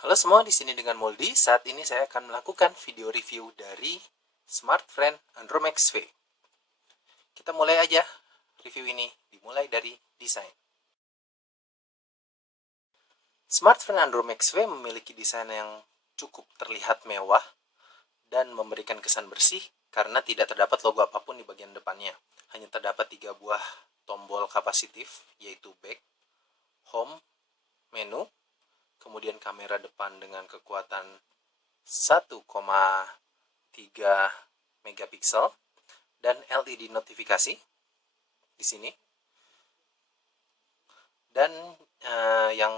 Halo semua, di sini dengan Moldi. Saat ini saya akan melakukan video review dari SmartFriend Andromax V. Kita mulai aja review ini, dimulai dari desain. SmartFriend Andromax V memiliki desain yang cukup terlihat mewah dan memberikan kesan bersih karena tidak terdapat logo apapun di bagian depannya. Hanya terdapat 3 buah tombol kapasitif, yaitu back, home, menu, kemudian kamera depan dengan kekuatan 1,3 megapiksel dan LED notifikasi di sini. Dan yang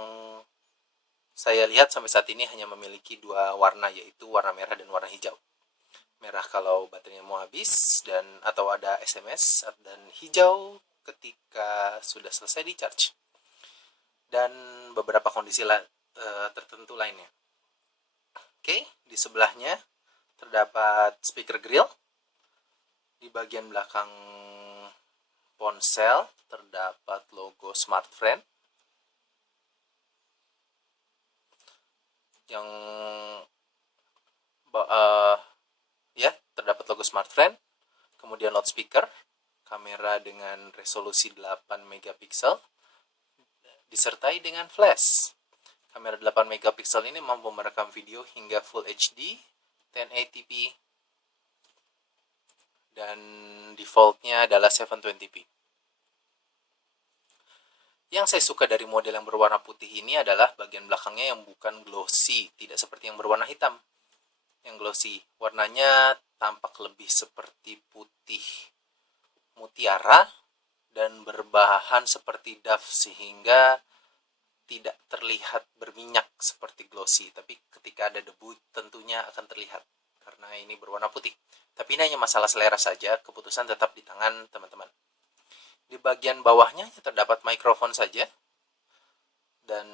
saya lihat sampai saat ini hanya memiliki 2 warna, yaitu warna merah dan warna hijau. Merah kalau baterainya mau habis dan atau ada SMS, dan hijau ketika sudah selesai di charge. Dan beberapa kondisi tertentu lainnya. Oke, di sebelahnya terdapat speaker grill. Di bagian belakang ponsel terdapat logo SmartFriend yang terdapat logo SmartFriend, kemudian loudspeaker, kamera dengan resolusi 8 megapiksel disertai dengan flash. Kamera 8 megapiksel ini mampu merekam video hingga Full HD 1080p dan defaultnya adalah 720p. Yang saya suka dari model yang berwarna putih ini adalah bagian belakangnya yang bukan glossy, tidak seperti yang berwarna hitam. Yang glossy, warnanya tampak lebih seperti putih mutiara dan berbahan seperti doff sehingga tidak terlihat berminyak seperti glossy, tapi ketika ada debu tentunya akan terlihat karena ini berwarna putih. Tapi ini hanya masalah selera saja, keputusan tetap di tangan teman-teman. Di bagian bawahnya terdapat mikrofon saja dan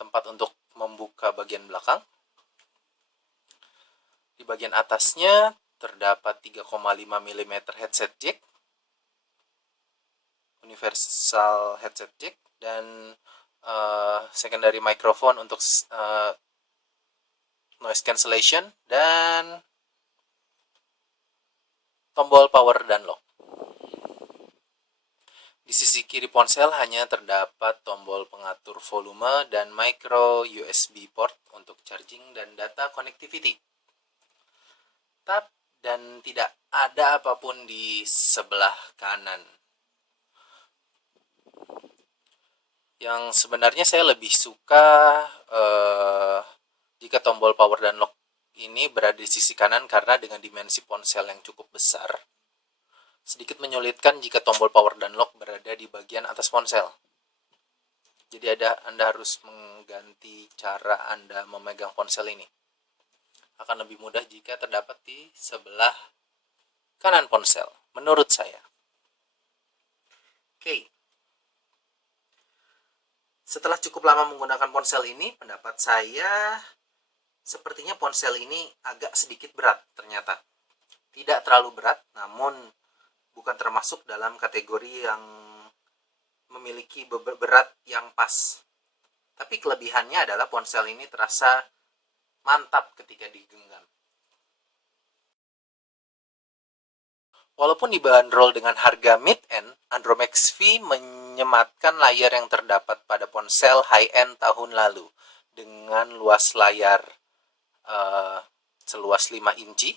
tempat untuk membuka bagian belakang. Di bagian atasnya terdapat 3,5 mm headset jack, universal headset jack, dan secondary microphone untuk noise cancellation, dan tombol power dan lock. Di sisi kiri ponsel hanya terdapat tombol pengatur volume dan micro USB port untuk charging dan data connectivity. Dan tidak ada apapun di sebelah kanan. Yang sebenarnya saya lebih suka jika tombol power dan lock ini berada di sisi kanan karena dengan dimensi ponsel yang cukup besar, sedikit menyulitkan jika tombol power dan lock berada di bagian atas ponsel. Jadi Anda harus mengganti cara Anda memegang ponsel ini. Akan lebih mudah jika terdapat di sebelah kanan ponsel, menurut saya. Oke. Setelah cukup lama menggunakan ponsel ini, pendapat saya sepertinya ponsel ini agak sedikit berat ternyata. Tidak terlalu berat, namun bukan termasuk dalam kategori yang memiliki berat yang pas. Tapi kelebihannya adalah ponsel ini terasa mantap ketika digenggam. Walaupun dibanderol dengan harga mid-end, Andromax V menyematkan layar yang terdapat pada ponsel high-end tahun lalu dengan luas layar seluas 5 inci,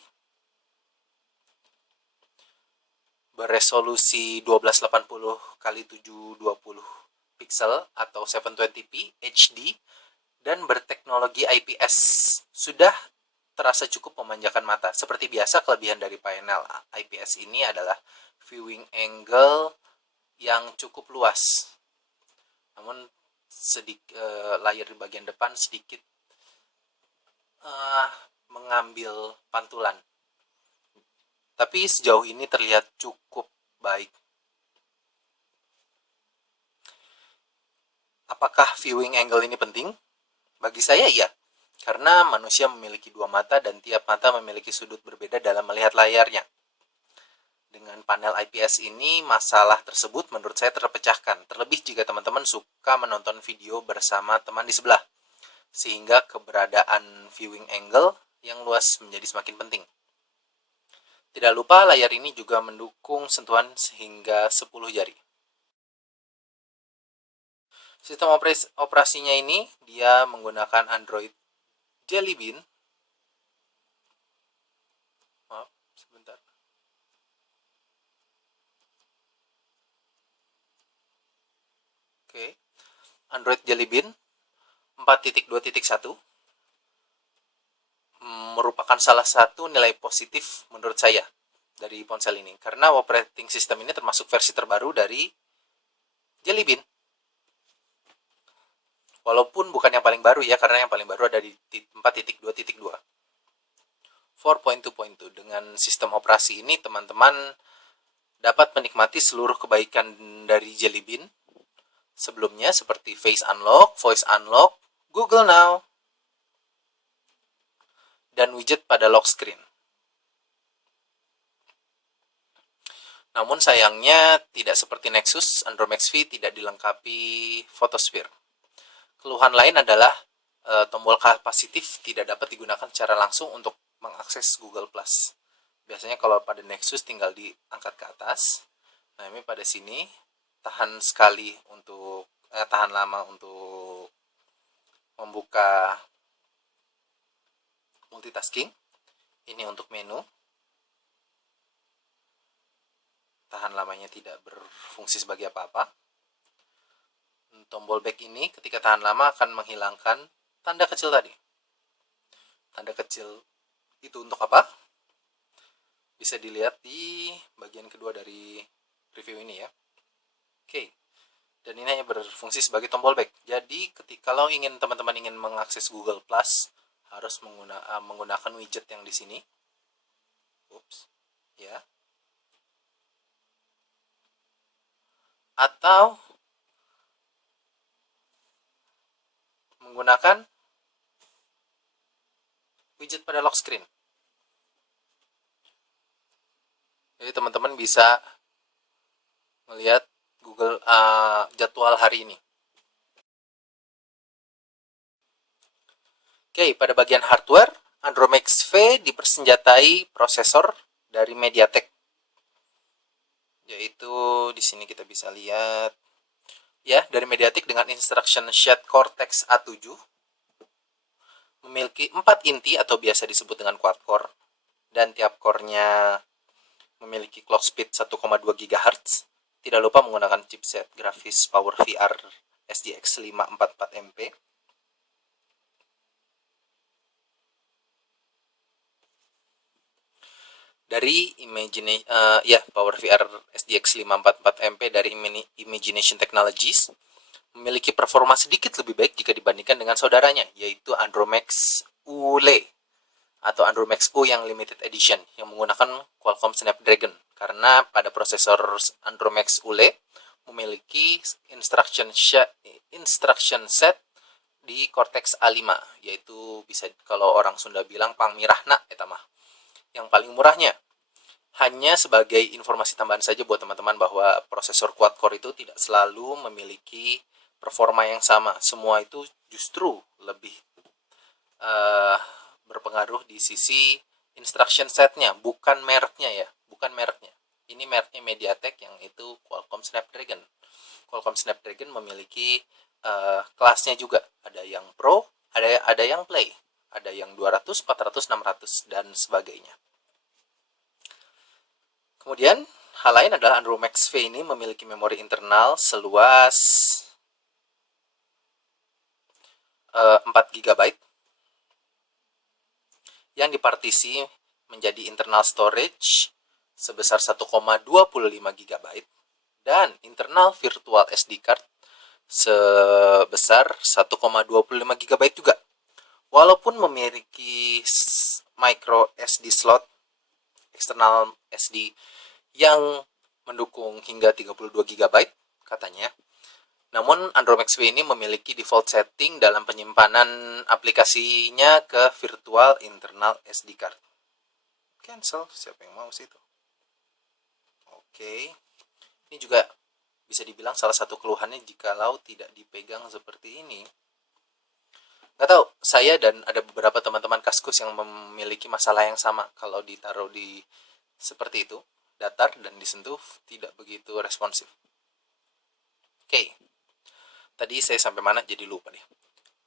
beresolusi 1280 x 720 pixel atau 720p HD, dan berteknologi IPS. Sudah terasa cukup memanjakan mata. Seperti biasa, kelebihan dari panel IPS ini adalah viewing angle yang cukup luas. Namun layar di bagian depan sedikit mengambil pantulan. Tapi sejauh ini terlihat cukup baik. Apakah viewing angle ini penting? Bagi saya iya, karena manusia memiliki 2 mata dan tiap mata memiliki sudut berbeda dalam melihat layarnya. Dengan panel IPS ini, masalah tersebut menurut saya terpecahkan. Terlebih jika teman-teman suka menonton video bersama teman di sebelah. sehingga keberadaan viewing angle yang luas menjadi semakin penting. Tidak lupa layar ini juga mendukung sentuhan hingga 10 jari. Sistem operasinya ini dia menggunakan Android Jelly Bean. Maaf, sebentar. Oke. Android Jelly Bean 4.2.1 merupakan salah satu nilai positif menurut saya dari ponsel ini, karena operating system ini termasuk versi terbaru dari Jelly Bean. Walaupun bukan yang paling baru ya, karena yang paling baru ada di 4.2.2. 4.2.2. Dengan sistem operasi ini, teman-teman dapat menikmati seluruh kebaikan dari Jelly Bean sebelumnya, seperti Face Unlock, Voice Unlock, Google Now, dan widget pada lock screen. Namun sayangnya, tidak seperti Nexus, Andromax V tidak dilengkapi photosphere. Keluhan lain adalah tombol kapasitif tidak dapat digunakan secara langsung untuk mengakses Google+. Biasanya kalau pada Nexus tinggal diangkat ke atas. Nah, ini pada sini tahan lama untuk membuka multitasking. Ini untuk menu. Tahan lamanya tidak berfungsi sebagai apa-apa. Tombol back ini ketika tahan lama akan menghilangkan tanda kecil tadi. Tanda kecil itu untuk apa? Bisa dilihat di bagian kedua dari review ini ya. Oke. Dan ini hanya berfungsi sebagai tombol back. Jadi kalau teman-teman ingin mengakses Google Plus, harus menggunakan widget yang di sini. Oops. Ya. Atau menggunakan widget pada lock screen. Jadi teman-teman bisa melihat Google jadwal hari ini. Oke, pada bagian hardware, Andromax V dipersenjatai prosesor dari MediaTek. Yaitu di sini kita bisa lihat ya, dari MediaTek dengan instruction set Cortex A7. Memiliki 4 inti atau biasa disebut dengan quad core, dan tiap core-nya memiliki clock speed 1,2 GHz. Tidak lupa menggunakan chipset grafis PowerVR SGX 544MP. Dari PowerVR SGX 544MP dari Imagination Technologies memiliki performa sedikit lebih baik jika dibandingkan dengan saudaranya, yaitu Andromax ULE atau Andromax U yang limited edition yang menggunakan Qualcomm Snapdragon, karena pada prosesor Andromax ULE memiliki instruction set di Cortex A5, yaitu bisa kalau orang Sunda bilang pangmirahna eta mah, yang paling murahnya. Hanya sebagai informasi tambahan saja buat teman-teman bahwa prosesor quad core itu tidak selalu memiliki performa yang sama. Semua itu justru lebih berpengaruh di sisi instruction setnya, bukan mereknya ya, bukan mereknya. Ini mereknya MediaTek yang itu Qualcomm Snapdragon. Qualcomm Snapdragon memiliki kelasnya juga. Ada yang Pro, ada yang Play, ada yang 200, 400, 600 dan sebagainya. Kemudian hal lain adalah Andromax V ini memiliki memori internal seluas 4 GB yang dipartisi menjadi internal storage sebesar 1,25 GB dan internal virtual SD card sebesar 1,25 GB juga. Walaupun memiliki micro SD slot eksternal SD yang mendukung hingga 32 GB katanya. Namun Andromax V ini memiliki default setting dalam penyimpanan aplikasinya ke virtual internal SD card. Cancel, siapa yang mau sih itu? Oke. Ini juga bisa dibilang salah satu keluhannya jikalau tidak dipegang seperti ini. Nggak tahu, saya dan ada beberapa teman-teman Kaskus yang memiliki masalah yang sama. Kalau ditaruh di seperti itu, datar dan disentuh, tidak begitu responsif. Oke, tadi saya sampai mana jadi lupa deh.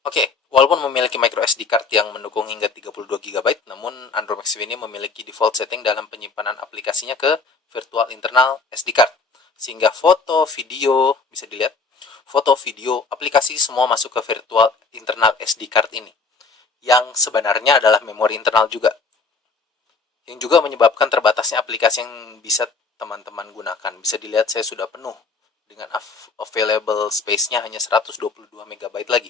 Oke, walaupun memiliki micro SD card yang mendukung hingga 32 GB, namun Android Max ini memiliki default setting dalam penyimpanan aplikasinya ke virtual internal SD card. Sehingga foto, video, bisa dilihat, foto, video, aplikasi semua masuk ke virtual internal SD card ini. Yang sebenarnya adalah memori internal juga. Yang juga menyebabkan terbatasnya aplikasi yang bisa teman-teman gunakan. Bisa dilihat saya sudah penuh dengan available space-nya hanya 122 MB lagi.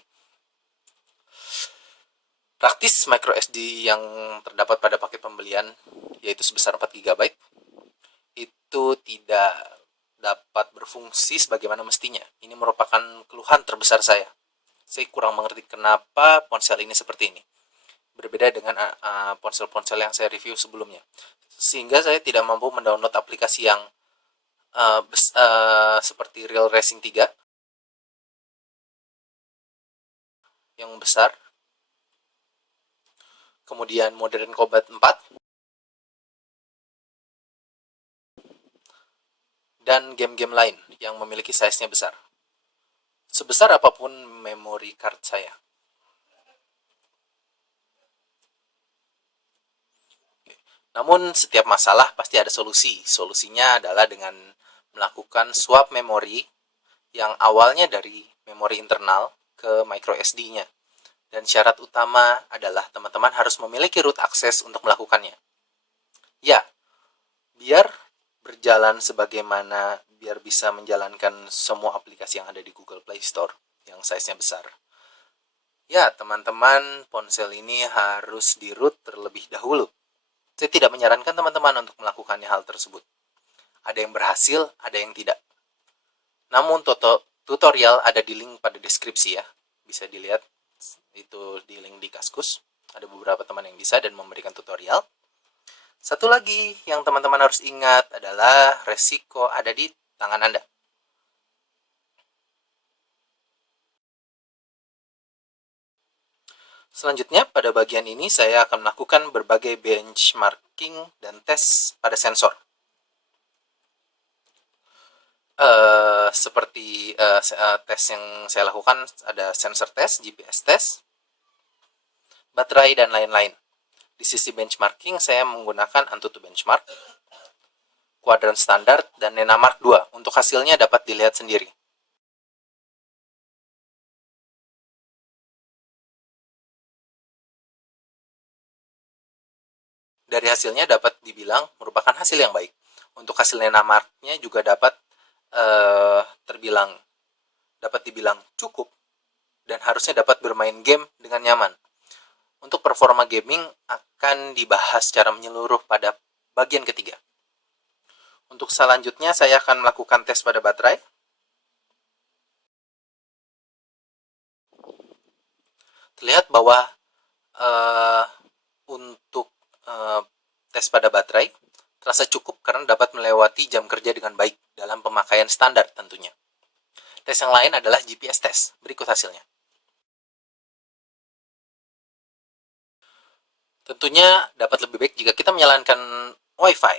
Praktis micro SD yang terdapat pada paket pembelian, yaitu sebesar 4 GB, itu tidak dapat berfungsi sebagaimana mestinya. Ini merupakan keluhan terbesar saya. Saya kurang mengerti kenapa ponsel ini seperti ini. Berbeda dengan ponsel-ponsel yang saya review sebelumnya. Sehingga saya tidak mampu mendownload aplikasi yang seperti Real Racing 3 yang besar, kemudian Modern Combat 4, dan game-game lain yang memiliki size-nya besar. Sebesar apapun memori card saya. Namun setiap masalah pasti ada solusi. Solusinya adalah dengan melakukan swap memori yang awalnya dari memori internal ke micro SD-nya. Dan syarat utama adalah teman-teman harus memiliki root access untuk melakukannya. Ya, biar berjalan sebagaimana biar bisa menjalankan semua aplikasi yang ada di Google Play Store yang size-nya besar. Ya, teman-teman, ponsel ini harus di-root terlebih dahulu. Saya tidak menyarankan teman-teman untuk melakukannya hal tersebut. Ada yang berhasil, ada yang tidak. Namun tutorial ada di link pada deskripsi ya. Bisa dilihat itu di link di Kaskus. Ada beberapa teman yang bisa dan memberikan tutorial. Satu lagi yang teman-teman harus ingat adalah resiko ada di tangan Anda. Selanjutnya, pada bagian ini saya akan melakukan berbagai benchmarking dan tes pada sensor. Seperti tes yang saya lakukan ada sensor test, GPS test, baterai, dan lain-lain. Di sisi benchmarking, saya menggunakan Antutu Benchmark, kuadran standar, dan Nenamark 2. Untuk hasilnya dapat dilihat sendiri. Dari hasilnya dapat dibilang merupakan hasil yang baik. Untuk hasil Nenamarknya juga dapat dapat dibilang cukup dan harusnya dapat bermain game dengan nyaman. Untuk performa gaming akan dibahas secara menyeluruh pada bagian ketiga. Untuk selanjutnya saya akan melakukan tes pada baterai. Terlihat bahwa untuk tes pada baterai terasa cukup karena dapat melewati jam kerja dengan baik dalam pemakaian standar tentunya. Tes yang lain adalah GPS test. Berikut hasilnya. Tentunya dapat lebih baik jika kita menjalankan Wi-Fi.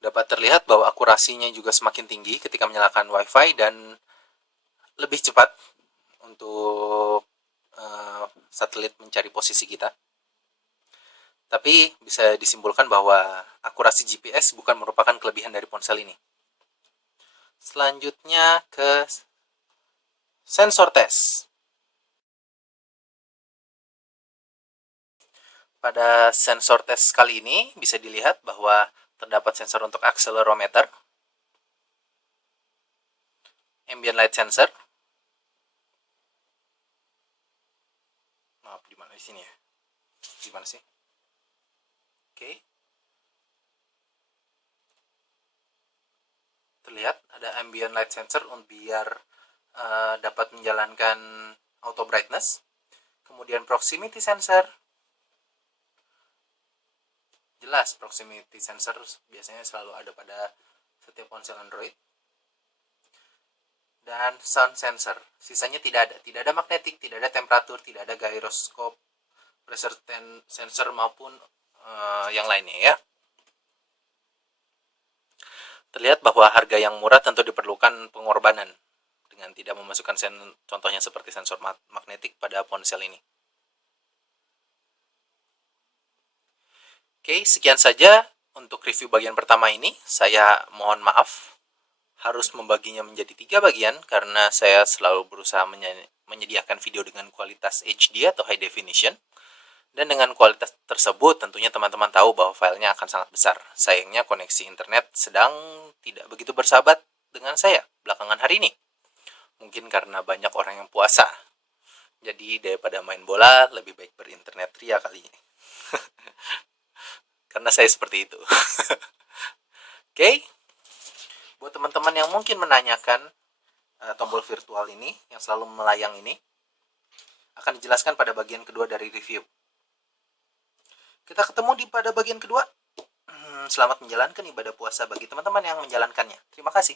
Dapat terlihat bahwa akurasinya juga semakin tinggi ketika menyalakan Wi-Fi dan lebih cepat untuk satelit mencari posisi kita. Tapi bisa disimpulkan bahwa akurasi GPS bukan merupakan kelebihan dari ponsel ini. Selanjutnya ke sensor test. Pada sensor test kali ini bisa dilihat bahwa terdapat sensor untuk accelerometer, ambient light sensor. Maaf, di mana di sini ya? Di mana sih? Oke. Terlihat ada ambient light sensor biar dapat menjalankan auto brightness. Kemudian proximity sensor. Jelas proximity sensor biasanya selalu ada pada setiap ponsel Android. dan sound sensor. Sisanya tidak ada magnetik, tidak ada temperatur, tidak ada gyroscope, pressure sensor maupun yang lainnya ya. Terlihat bahwa harga yang murah tentu diperlukan pengorbanan dengan tidak memasukkan contohnya seperti sensor magnetik pada ponsel ini. Oke, sekian saja untuk review bagian pertama ini. Saya mohon maaf harus membaginya menjadi 3 bagian karena saya selalu berusaha menyediakan video dengan kualitas HD atau high definition. Dan dengan kualitas tersebut tentunya teman-teman tahu bahwa filenya akan sangat besar. Sayangnya koneksi internet sedang tidak begitu bersahabat dengan saya belakangan hari ini. Mungkin karena banyak orang yang puasa. Jadi daripada main bola lebih baik berinternet ria kali ini. Karena saya seperti itu. Oke. Buat teman-teman yang mungkin menanyakan tombol virtual ini yang selalu melayang ini akan dijelaskan pada bagian kedua dari review. Kita ketemu pada bagian kedua. Selamat menjalankan ibadah puasa bagi teman-teman yang menjalankannya. Terima kasih.